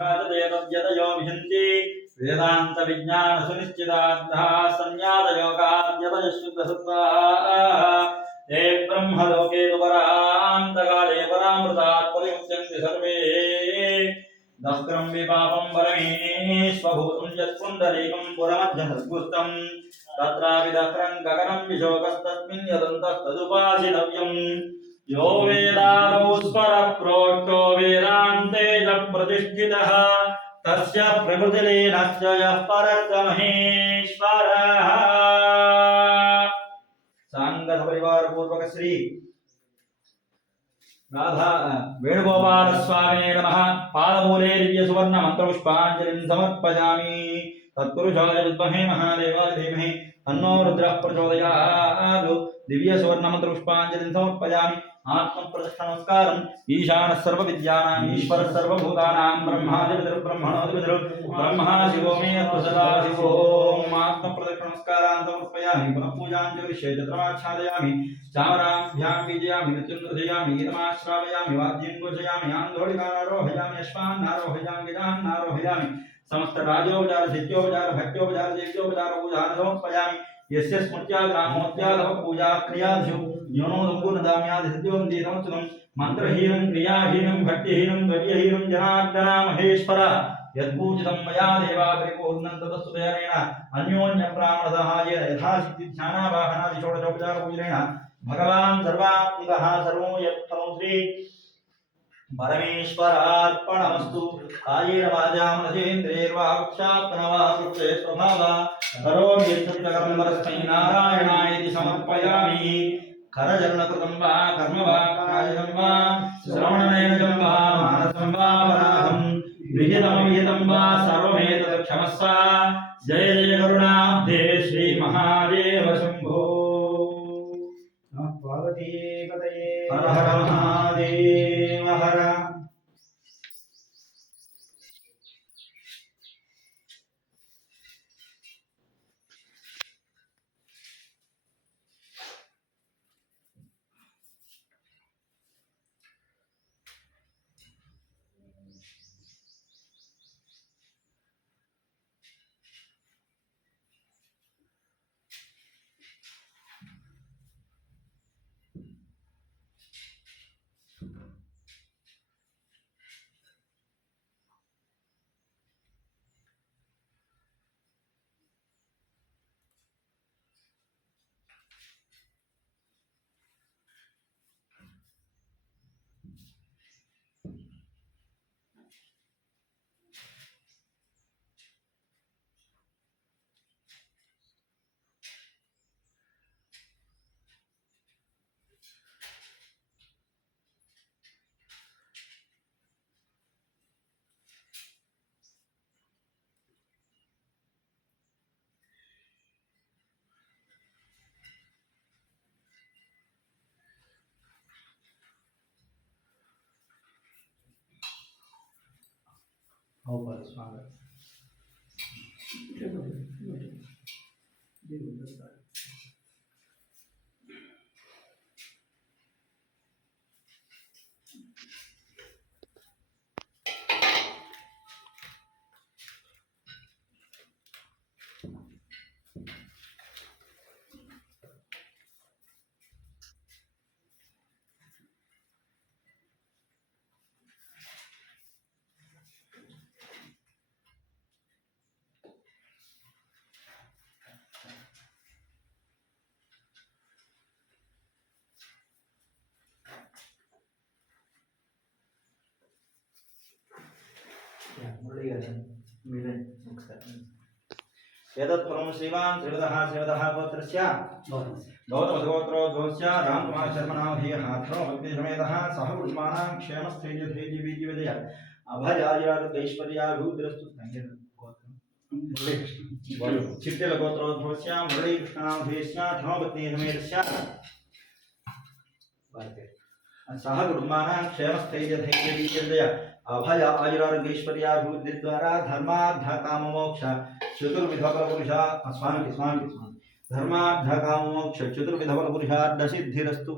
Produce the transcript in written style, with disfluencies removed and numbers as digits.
वेदयतयो विहन्ति वेदांत विज्ञान सुनिश्चितार्थः संज्ञातयोगाद्यतयश्रुतसत्त्वाः ते ब्रह्मलोके परान्तकाले परामृतात् परिमुच्यन्ते सर्वे दस्त्रं विपापं परमेश्वभूतं यत्पुण्डरीकं पुरमध्यसद्गुप्तं तत्रापि दस्त्रं गगनं विशोकस्तस्मिन् यदन्तस्तदुपासितव्यम् यो वेदादौ स्वरप्रोक्तो वेदान्ते च प्रतिष्ठितः तस्य प्रकृतिलीनस्य यः परस्य महेश्वरः। सांगत परिवार पूर्वक श्री राधा वेणुगोपाल स्वामिने नमः। पादमूले दिव्य सुवर्ण मंत्र पुष्पांजलिं समर्पयामि। तत्पुरुषाय विद्महे महादेवाय धीमहि तन्नो रुद्रः प्रचोदयात्। दिव्य सुवर्ण मंत्र पुष्पांजलिं समर्पयामि। आत्म प्रदक्षिण नमस्कारम्। ईशान सर्व विद्यानां ईश्वर सर्वभूतानां ब्रह्मादिपितृ ब्रह्मणोऽधिपितृ ब्रह्मा शिवो मे सदा शिवो। आत्म प्रदक्षिण नमस्कारान् समर्पयामि। पुनः पूजाञ्जलिष्ये चन्द्रमाच्छादयामि। चामराभ्यां बीजयामि नित्यं दर्शयामि। गीतमाश्रावयामि वाद्यं घोषयामि। आन्दोलिकानारोहयामि अश्वान्नारोहयामि गजान्नारोहयामि। समस्त राजोपचार सिद्ध्योपचार भक्त्योपचार देव्योपचार पूजान् समर्पयामि। यस्य स्मृत्या ग्रामोत्यादव पूजा क्रियादिषु न्यूनो सम्पूर्णदाम्यादि सिद्ध्योन्ति नमस्तुतं। मन्त्रहीनं क्रियाहीनं भक्तिहीनं द्रव्यहीनं जनार्दन महेश्वर यद्पूजितं मया देवाग्रिपूर्णं तदस्तु दयनेन अन्योन्यप्राणसहायेन यथासिद्धि ध्यानावाहनादि षोडशोपचार पूजनेन भगवान् सर्वात्मकः सर्वो यत्फलं श्री परमेश्वरार्पणमस्तु। कायेन वाचा मनसेन्द्रियैर्वा वक्षात्मना कृते स्वभावा करोमि यत्सकलं परस्मै नारायणायेति समर्पयामि। करचरणकृतं वा कर्म वा कायं वा श्रवणनयनं वा मानसं वा वराहं विहितं वा सर्वमेतत् क्षमस्व। जय जय करुणाब्धे श्री महादेव शंभो। नमः पार्वतीपतये हर हर महादेव हर। Over stronger. एतत्पुरं श्रीमान् श्रीवदः गोत्रस्य गौतमगोत्रोद्भवस्य रामकुमार शर्मनामधेयः भक्तिसमेतः सह कुटुम्बानां क्षेमस्थैर्यधैर्यवीर्यविजय अभयायादैश्वर्याभिवृद्धिरस्तु। चिट्टिलगोत्रोद्भवस्य मुरळीकृष्णनामधेयस्य धर्मपत्नीसमेतस्य सह कुटुम्बानां क्षेमस्थैर्यधैर्यवीर्यविजय अभय आयुरारोग्यैश्वर्याभिवृद्धि द्वारा धर्मार्थ काम मोक्ष चतुर्विध फलपुरुषा स्वामी धर्मार्थ काम मोक्ष चतुर्विध फलपुरुषार्थ सिद्धिरस्तु।